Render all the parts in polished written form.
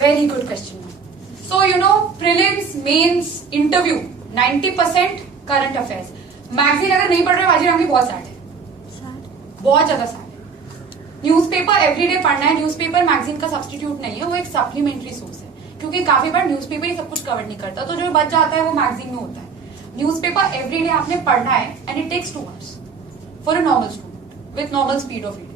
Very good question. So you know, prelims, mains, interview, 90% current affairs. Magazine अगर नहीं पढ़ रहे बाजी राम बहुत सैड है, बहुत ज्यादा सैड है. न्यूज़पेपर एवरीडे पढ़ना है. न्यूज़पेपर मैगजीन का सब्स्टिट्यूट नहीं है, वो एक सप्लीमेंट्री सोर्स है, क्योंकि काफी बार न्यूज़पेपर ही सब कुछ कवर नहीं करता, तो जो बच जाता है वो मैगजीन में होता है. न्यूज़पेपर एवरीडे आपने पढ़ना है and it takes 2 hours for a normal student with normal speed of reading.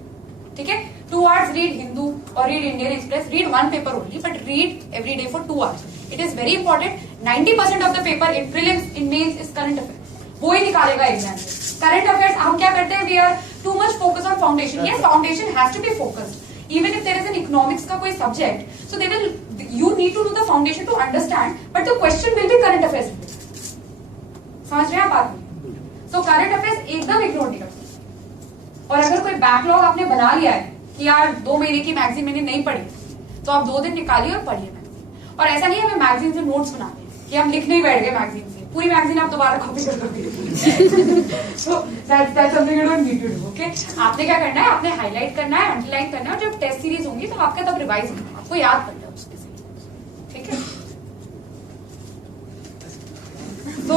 ठीक है, 2 hours रीड हिंदू और read Indian Express, read 1 paper only, but read every day for 2 hours. It is very important. 90% of the paper in prelims in mains is current affairs. वो ही निकालेगा exam में. Current affairs हम क्या करते हैं, we are too much focus on foundation. Yes, foundation has to be focused. Even if there is an economics का कोई subject, so they will, you need to do the foundation to understand, but the question will be current affairs. समझ रहे हैं आप बात में? So current affairs एकदम ignore नहीं कर सकते. और अगर कोई बैकलॉग आपने बना लिया है कि यार 2 महीने की मैगजीन मैंने नहीं पढ़ी, तो आप 2 दिन निकालिए और पढ़िए मैगजीन. और ऐसा नहीं है हमें मैगजीन से नोट्स बनाते हैं कि हम लिखने ही बैठ गए मैगजीन से, पूरी मैगजीन आप दोबारा कॉपी कर दोगे. So that's something you don't need to do. Okay? आपने क्या करना है, आपने हाईलाइट करना है, अंडरलाइन करना है, और जब टेस्ट सीरीज होंगी तो आपका तब रिवाइज करना है, आपको याद करना है उसके से. ठीक है? So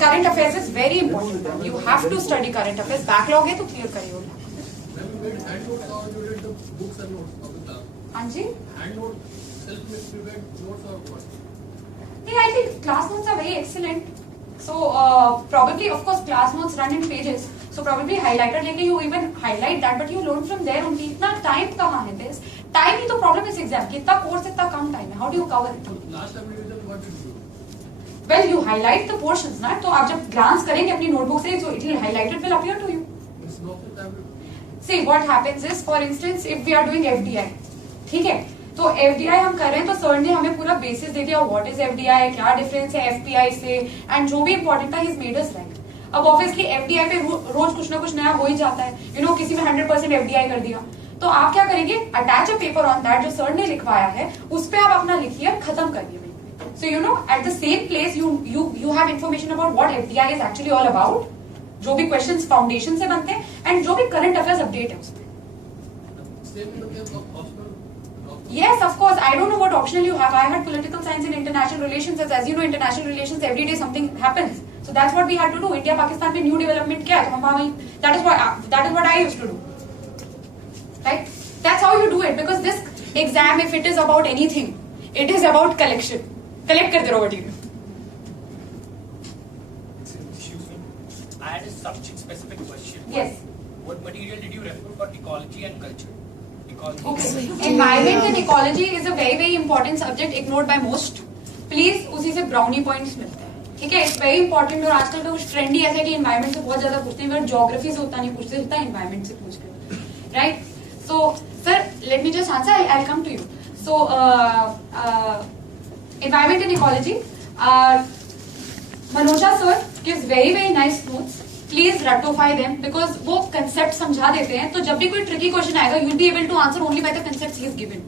current affairs is very important. You have to study current affairs. Backlog है तो clear करिए. हाँ जी. I think class notes are very excellent. So probably, of course, class notes run in pages. So probably highlighter लेके you even highlight that, but you learn from there only. इतना time कहाँ है? This time ही तो problem is exam. कितना course इतना कम time है. How do you cover it? Last time revision what did you do? Well, you highlight the portions, ना. तो आप जब glance करेंगे अपनी notebook से, so it will highlighted will appear to you. It's not the time. See, what happens is, for instance, if we are doing FDI, ठीक है? तो FDI हम कर रहे हैं, तो सर ने हमें पूरा बेसिस दे दिया, व्हाट इज FDI, क्या डिफरेंस है FPI से, एंड जो भी इंपॉर्टेंट था हिज मेड अस राइट. अब ऑब्वियसली FDI पे रोज कुछ ना कुछ नया हो ही जाता है. यू नो, किसी में 100% FDI कर दिया, तो आप क्या करेंगे, attach a paper on that, जो सर ने लिखवाया है उस पे आप अपना लिखिए और खत्म करिए. So you know, at the same place you have information about what FDI is actually all about, जो भी क्वेश्चंस फाउंडेशन से बनते हैं एंड जो भी करंट अफेयर्स अपडेट है उसमें. Yes, of course. I don't know what optional you have. I had political science and international relations. As you know, international relations every day something happens. So that's what we had to do. India Pakistan में new development क्या है? तो हम वहाँ that is what I used to do. Right? That's how you do it, because this exam, if it is about anything, it is about collection. Collect करते रहो material. Excuse me. I had a subject specific question. Yes. What material did you refer for ecology and culture? Okay. Environment and ecology is a very very important subject, ignored by most. Please उसी से brownie points मिलते हैं. ठीक है, it's very important. और आजकल तो कुछ ट्रेंडी ऐसा है कि environment से बहुत ज्यादा पूछते हैं, बट ज्योग्राफी से उतना नहीं पूछते जितना environment से पूछते हैं. Right? So sir, let me just answer. I'll come to you. So environment and ecology. Manoj sir gives very very nice notes. Please ratify them, because वो कंसेप्ट समझा देते हैं, तो जब भी कोई ट्रिकी क्वेश्चन आएगा you'll be able to answer only by the concepts he is given.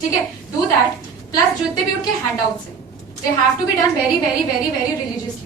ठीक है, do that. प्लस जितने भी उनके हैंडआउट्स हैं, they have to be done very very very very religiously.